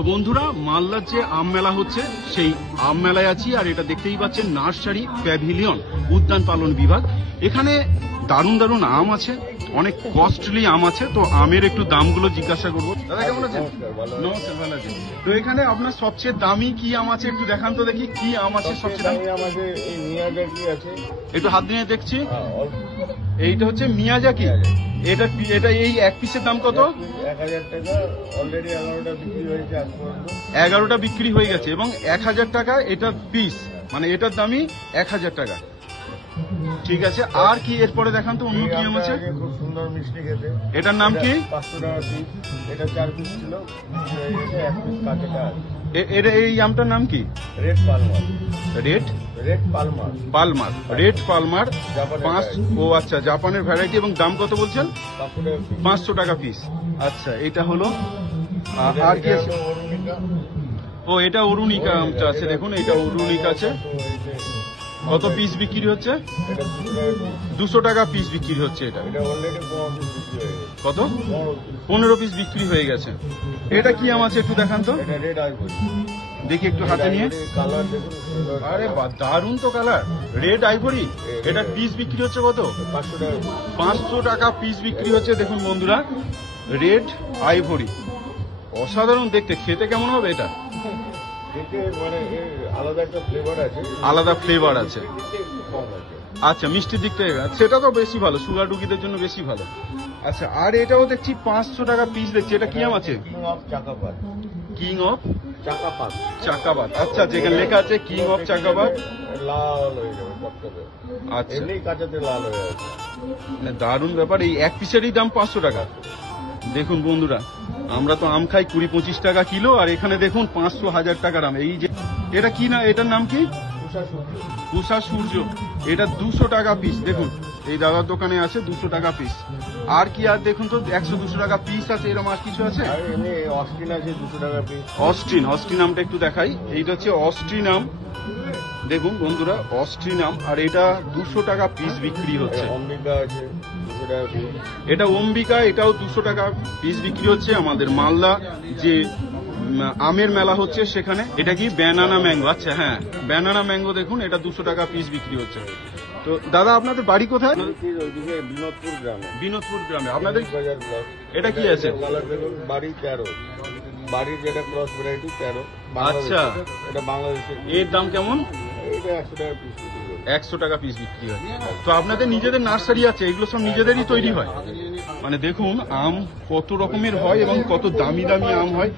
তো বন্ধুরা, মালদার যে আম মেলা হচ্ছে সেই আম মেলায় আছি। আর এটা দেখতেই পাচ্ছেন নার্সারি প্যাভিলিয়ন উদ্যান পালন বিভাগ। এখানে দারুণ দারুণ আম আছে, অনেক কস্টলি আম আছে। তো আমের একটু দামগুলো জিজ্ঞাসা করবো। দাদা কেমন আছেন? নমস্কার, ভালো আছেন। তো এখানে আপনার সবচেয়ে দামি কি আম আছে একটু দেখান তো দেখি, কি আম আছে সবচেয়ে দামি? একটু হাত দিয়ে দেখছি। এইটা হচ্ছে মিয়াজাকি। এটা এই এক পিসের দাম কত? 1000 টাকা। অলরেডি 11টা বিক্রি হয়েছে আজ পর্যন্ত। 11টা বিক্রি হয়ে গেছে এবং 1000 টাকা এটা পিস, মানে এটার দামই 1000 টাকা। ঠিক আছে, আর কি এরপরে দেখান তো অন্য কি আম আছে? খুব সুন্দর মিষ্টি খেতে। এটার নাম কি? 500 টাকা পিস। এটা 4 পিস ছিল, এক পিস কাঁচাটা। এই আমটার নাম কি? Red Palmer. Red Palmer. Palmer, red Palmer. 5, ও আচ্ছা, জাপানের ভ্যারাইটি। এবং দাম কত বলছেন? 500 টাকা পিস। আচ্ছা, এটা হলো। আর কি আছে? ও, এটা অরুণিকা আমটা আছে, দেখুন এটা অরুণিকা আছে। কত পিস বিক্রি হচ্ছে? 200 টাকা পিস বিক্রি হচ্ছে। এটা কত? 15 পিস বিক্রি হয়ে গেছে। এটা কি আম আছে একটু দেখান তো দেখি, একটু হাতে নিয়ে। আরে দারুণ তো কালার, রেড আইভরি। এটা পিস বিক্রি হচ্ছে কত? 500 টাকা পিস বিক্রি হচ্ছে। দেখুন বন্ধুরা, রেড আইভরি, অসাধারণ দেখতে। খেতে কেমন হবে এটা? আলাদা ফ্লেভার আছে। আচ্ছা, মিষ্টির দিক থেকে সেটা তো বেশি ভালো, সুগার রুগীদের জন্য বেশি ভালো। আচ্ছা, আর এটাও দেখছি 500 টাকা পিস দেখছি। এটা কি আম আছে? কিং অফ চাকাবাদ। আচ্ছা, যেখানে লেখা আছে কিং অফ চাকাবাদ। লাল হয়ে যাবে। আচ্ছা, এমনি কাঁচাতে লাল হয়ে যাবে। দারুণ ব্যাপার। এই এক পিসেরই দাম 500 টাকা। দেখুন বন্ধুরা, আমরা তো আম খাই 20-25 টাকা কিলো, আর এখানে দেখুন 500-1000 টাকার আম। এই যে এটা কি না, এটার নাম কি? উষা সূর্য। এটা 200 টাকা পিস। দেখুন এই দাদার দোকানে আছে 200 টাকা পিস। আর কি আর দেখুন তো, 100-200 টাকা পিস আছে। এরকম আর কিছু আছে? অস্টিন আছে 200 টাকা পিস। অস্ট্রিন আমটা একটু দেখাই। এইটা হচ্ছে অস্ট্রিন আম। দেখুন বন্ধুরা, অস্ট্রিন আম, আর এটা 200 টাকা পিস বিক্রি হচ্ছে। অম্বিকা আছে 200 টাকা পিস। এটা অম্বিকা, এটাও 200 টাকা পিস বিক্রি হচ্ছে। আমাদের মালদা যে আমের মেলা হচ্ছে সেখানে। এটা কি ব্যানানা ম্যাঙ্গো? আচ্ছা হ্যাঁ, ব্যানানা ম্যাঙ্গো। দেখুন এটা 200 টাকা পিস বিক্রি হচ্ছে। তো দাদা, আপনাদের বাড়ি কোথায়? বিনোদপুর গ্রামে। আপনাদের এটা কি আছে? বাড়ি 13, বাড়ির যেটা ক্রস ভ্যারাইটি 13। আচ্ছা, এটা বাংলাদেশের। এর দাম কেমন? এটা 100 টাকা পিস। 100 টাকা পিস বিক্রি হয়। তো আপনাদের নিজেদের নার্সারি আছে? এগুলো সব নিজেদেরই তৈরি হয়? মানে দেখুন আম কত রকমের হয় এবং কত দামি দামি আম হয়।